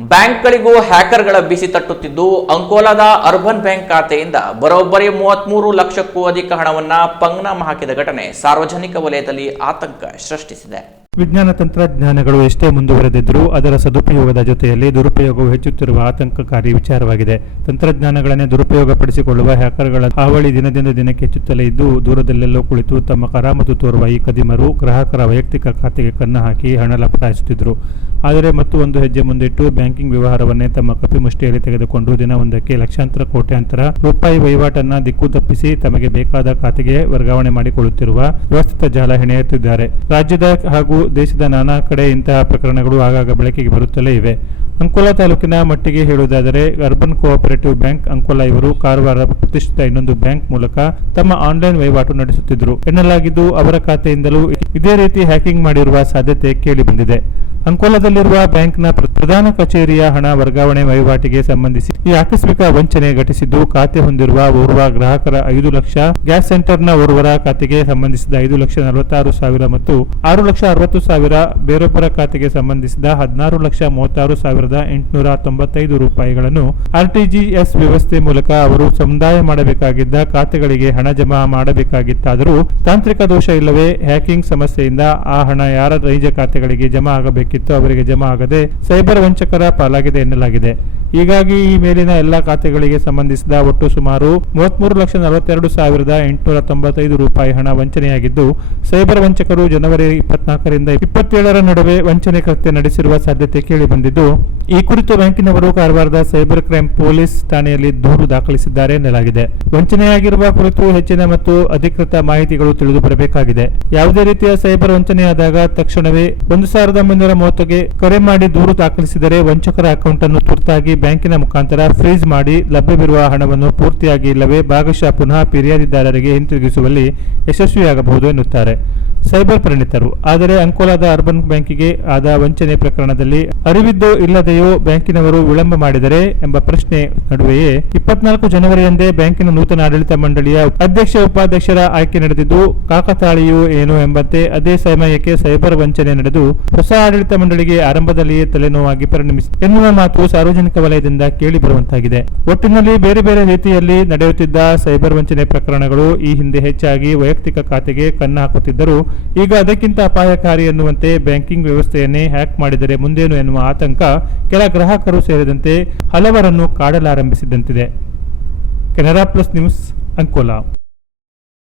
ಬ್ಯಾಂಕ್ಗಳಿಗೂ ಹ್ಯಾಕರ್ಗಳ ಬಿಸಿ ತಟ್ಟುತ್ತಿದ್ದು, ಅಂಕೋಲಾದ urban bank ಖಾತೆಯಿಂದ ಬರೋಬ್ಬರಿ 33 ಲಕ್ಷಕ್ಕೂ ಅಧಿಕ ಹಣವನ್ನು ಪಂಗ್ನಾಮ ಹಾಕಿದ ಘಟನೆ ಸಾರ್ವಜನಿಕ ವಲಯದಲ್ಲಿ ಆತಂಕ ಸೃಷ್ಟಿಸಿದೆ. ವಿಜ್ಞಾನ ತಂತ್ರಜ್ಞಾನಗಳು ಎಷ್ಟೇ ಮುಂದುವರೆದಿದ್ದರೂ ಅದರ ಸದುಪಯೋಗದ ಜೊತೆಯಲ್ಲಿ ದುರುಪಯೋಗವು ಹೆಚ್ಚುತ್ತಿರುವ ಆತಂಕಕಾರಿ ವಿಚಾರವಾಗಿದೆ. ತಂತ್ರಜ್ಞಾನಗಳನ್ನೇ ದುರುಪಯೋಗಪಡಿಸಿಕೊಳ್ಳುವ ಹ್ಯಾಕರ್ಗಳ ಹಾವಳಿ ದಿನದಿಂದ ದಿನಕ್ಕೆ ಹೆಚ್ಚುತ್ತಲೇ ಇದ್ದು, ದೂರದಲ್ಲೆಲ್ಲೋ ಕುಳಿತು ತಮ್ಮ ಕರಾಮತು ತೋರುವ ಈ ಕದಿಮರು ಗ್ರಾಹಕರ ವೈಯಕ್ತಿಕ ಖಾತೆಗೆ ಕನ್ನ ಹಾಕಿ ಹಣ ಲಪಟಾಯಿಸುತ್ತಿದ್ದರು. ಆದರೆ ಮತ್ತು ಒಂದು ಹೆಜ್ಜೆ ಮುಂದಿಟ್ಟು ಬ್ಯಾಂಕಿಂಗ್ ವ್ಯವಹಾರವನ್ನೇ ತಮ್ಮ ಕಪಿಮುಷ್ಟಿಯಲ್ಲಿ ತೆಗೆದುಕೊಂಡು ದಿನವೊಂದಕ್ಕೆ ಲಕ್ಷಾಂತರ ಕೋಟ್ಯಾಂತರ ರೂಪಾಯಿ ವಹಿವಾಟನ್ನ ದಿಕ್ಕು ತಪ್ಪಿಸಿ ತಮಗೆ ಬೇಕಾದ ಖಾತೆಗೆ ವರ್ಗಾವಣೆ ಮಾಡಿಕೊಳ್ಳುತ್ತಿರುವ ವ್ಯವಸ್ಥಿತ ಜಾಲ ಹೆಣೆಯುತ್ತಿದ್ದಾರೆ. ರಾಜ್ಯದ ಹಾಗೂ ದೇಶದ ನಾನಾ ಕಡೆ ಇಂತಹ ಪ್ರಕರಣಗಳು ಆಗಾಗ ಬೆಳಕಿಗೆ ಬರುತ್ತಲೇ ಇವೆ. ಅಂಕೋಲಾ ತಾಲೂಕಿನ ಮಟ್ಟಿಗೆ ಹೇಳುವುದಾದರೆ, ಅರ್ಬನ್ ಕೋಆಪರೇಟಿವ್ ಬ್ಯಾಂಕ್ ಅಂಕೋಲಾ ಇವರು ಕಾರವಾರ ಪ್ರತಿಷ್ಠಿತ ಇನ್ನೊಂದು ಬ್ಯಾಂಕ್ ಮೂಲಕ ತಮ್ಮ ಆನ್ಲೈನ್ ವಹಿವಾಟು ನಡೆಸುತ್ತಿದ್ದರು ಎನ್ನಲಾಗಿದ್ದು, ಅವರ ಖಾತೆಯಿಂದಲೂ ಇದೇ ರೀತಿ ಹ್ಯಾಕಿಂಗ್ ಮಾಡಿರುವ ಸಾಧ್ಯತೆ ಕೇಳಿ ಬಂದಿದೆ. ಅಂಕೋಲಾದಲ್ಲಿರುವ ಬ್ಯಾಂಕ್ನ ಪ್ರಧಾನ ಕಚೇರಿಯ ಹಣ ವರ್ಗಾವಣೆ ವಹಿವಾಟಿಗೆ ಸಂಬಂಧಿಸಿ ಈ ಆಕಸ್ಮಿಕ ವಂಚನೆ ಘಟಿಸಿದ್ದು, ಖಾತೆ ಹೊಂದಿರುವ ಓರ್ವ ಗ್ರಾಹಕರ 5 ಲಕ್ಷ, ಗ್ಯಾಸ್ ಸೆಂಟರ್ನ ಓರ್ವರ ಖಾತೆಗೆ ಸಂಬಂಧಿಸಿದ 5,46,000 ಮತ್ತು 6,60,000 ಬೇರೊಬ್ಬರ ಖಾತೆಗೆ ಸಂಬಂಧಿಸಿದ 16,36,895 ರೂಪಾಯಿಗಳನ್ನು ಆರ್ಟಿಜಿಎಸ್ ವ್ಯವಸ್ಥೆ ಮೂಲಕ ಅವರು ಸಮುದಾಯ ಮಾಡಬೇಕಾಗಿದ್ದ ಖಾತೆಗಳಿಗೆ ಹಣ ಜಮಾ ಮಾಡಬೇಕಾಗಿತ್ತಾದರೂ ತಾಂತ್ರಿಕ ದೋಷ ಇಲ್ಲವೇ ಹ್ಯಾಕಿಂಗ್ ಸಮಸ್ಯೆಯಿಂದ ಆ ಹಣ ಯಾರ ನೈಜ ಖಾತೆಗಳಿಗೆ ಜಮಾ ಆಗಬೇಕಿತ್ತು ಅವರಿಗೆ ಜಮಾ ಆಗದೆ ಸೈಬರ್ ವಂಚಕರ ಪಾಲಾಗಿದೆ ಎನ್ನಲಾಗಿದೆ. ಹೀಗಾಗಿ ಈ ಮೇಲಿನ ಎಲ್ಲಾ ಖಾತೆಗಳಿಗೆ ಸಂಬಂಧಿಸಿದ ಒಟ್ಟು ಸುಮಾರು 33,42,895 ರೂಪಾಯಿ ಹಣ ವಂಚನೆಯಾಗಿದ್ದು, ಸೈಬರ್ ವಂಚಕರು ಜನವರಿ 24ರಿಂದ 27ರ ನಡುವೆ ವಂಚನೆ ಕೃತ್ಯ ನಡೆಸಿರುವ ಸಾಧ್ಯತೆ ಕೇಳಿಬಂದಿದ್ದು, ಈ ಕುರಿತು ಬ್ಯಾಂಕಿನವರು ಕಾರವಾರದ ಸೈಬರ್ ಕ್ರೈಮ್ ಪೊಲೀಸ್ ಠಾಣೆಯಲ್ಲಿ ದೂರು ದಾಖಲಿಸಿದ್ದಾರೆ ಎನ್ನಲಾಗಿದೆ. ವಂಚನೆಯಾಗಿರುವ ಕುರಿತು ಹೆಚ್ಚಿನ ಮತ್ತು ಅಧಿಕೃತ ಮಾಹಿತಿಗಳು ತಿಳಿದು ಬರಬೇಕಾಗಿದೆ. ಯಾವುದೇ ರೀತಿಯ ಸೈಬರ್ ವಂಚನೆಯಾದಾಗ ತಕ್ಷಣವೇ 1930ಗೆ ಕರೆ ಮಾಡಿ ದೂರು ದಾಖಲಿಸಿದರೆ ವಂಚಕರ ಅಕೌಂಟ್ ಅನ್ನು ತುರ್ತಾಗಿ ಬ್ಯಾಂಕಿನ ಮುಖಾಂತರ ಫ್ರೀಜ್ ಮಾಡಿ ಲಭ್ಯವಿರುವ ಹಣವನ್ನು ಪೂರ್ತಿಯಾಗಿ ಇಲ್ಲವೇ ಭಾಗಶಃ ಪುನಃ ಫಿರ್ಯಾದಿದಾರರಿಗೆ ಹಿಂತಿರುಗಿಸುವಲ್ಲಿ ಯಶಸ್ವಿಯಾಗಬಹುದು ಎನ್ನುತ್ತಾರೆ ಸೈಬರ್ ಪರಿಣಿತರು. ಆದರೆ ಅಂಕೋಲಾದ ಅರ್ಬನ್ ಬ್ಯಾಂಕಿಗೆ ಆದ ವಂಚನೆ ಪ್ರಕರಣದಲ್ಲಿ ಅರಿವಿದ್ದೋ ಇಲ್ಲದೆಯೋ ಬ್ಯಾಂಕಿನವರು ವಿಳಂಬ ಮಾಡಿದರೆ ಎಂಬ ಪ್ರಶ್ನೆ ನಡುವೆಯೇ 24 ಜನವರಿಯಂದೇ ಬ್ಯಾಂಕಿನ ನೂತನ ಆಡಳಿತ ಮಂಡಳಿಯ ಅಧ್ಯಕ್ಷ ಉಪಾಧ್ಯಕ್ಷರ ಆಯ್ಕೆ ನಡೆದಿದ್ದು, ಕಾಕತಾಳೀಯೋ ಏನೋ ಎಂಬಂತೆ ಅದೇ ಸಮಯಕ್ಕೆ ಸೈಬರ್ ವಂಚನೆ ನಡೆದು ಹೊಸ ಆಡಳಿತ ಮಂಡಳಿಗೆ ಆರಂಭದಲ್ಲಿಯೇ ತಲೆನೋವಾಗಿ ಪರಿಣಮಿಸಿದೆ ಎನ್ನುವ ಮಾತು ಸಾರ್ವಜನಿಕ ವಲಯದಿಂದ ಕೇಳಿ ಬರುವಂತಾಗಿದೆ. ಒಟ್ಟಿನಲ್ಲಿ ಬೇರೆ ಬೇರೆ ರೀತಿಯಲ್ಲಿ ನಡೆಯುತ್ತಿದ್ದ ಸೈಬರ್ ವಂಚನೆ ಪ್ರಕರಣಗಳು ಈ ಹಿಂದೆ ಹೆಚ್ಚಾಗಿ ವೈಯಕ್ತಿಕ ಖಾತೆಗೆ ಕನ್ನ ಹಾಕುತ್ತಿದ್ದರು. ಈಗ ಅದಕ್ಕಿಂತ ಅಪಾಯಕಾರಿ ಎನ್ನುವಂತೆ ಬ್ಯಾಂಕಿಂಗ್ ವ್ಯವಸ್ಥೆಯನ್ನೇ ಹ್ಯಾಕ್ ಮಾಡಿದರೆ ಮುಂದೇನು ಎನ್ನುವ ಆತಂಕ ಕೆಲ ಗ್ರಾಹಕರು ಸೇರಿದಂತೆ ಹಲವರನ್ನು ಕಾಡಲಾರಂಭಿಸಿದಂತಿದೆ. Canara plus news, Ankola.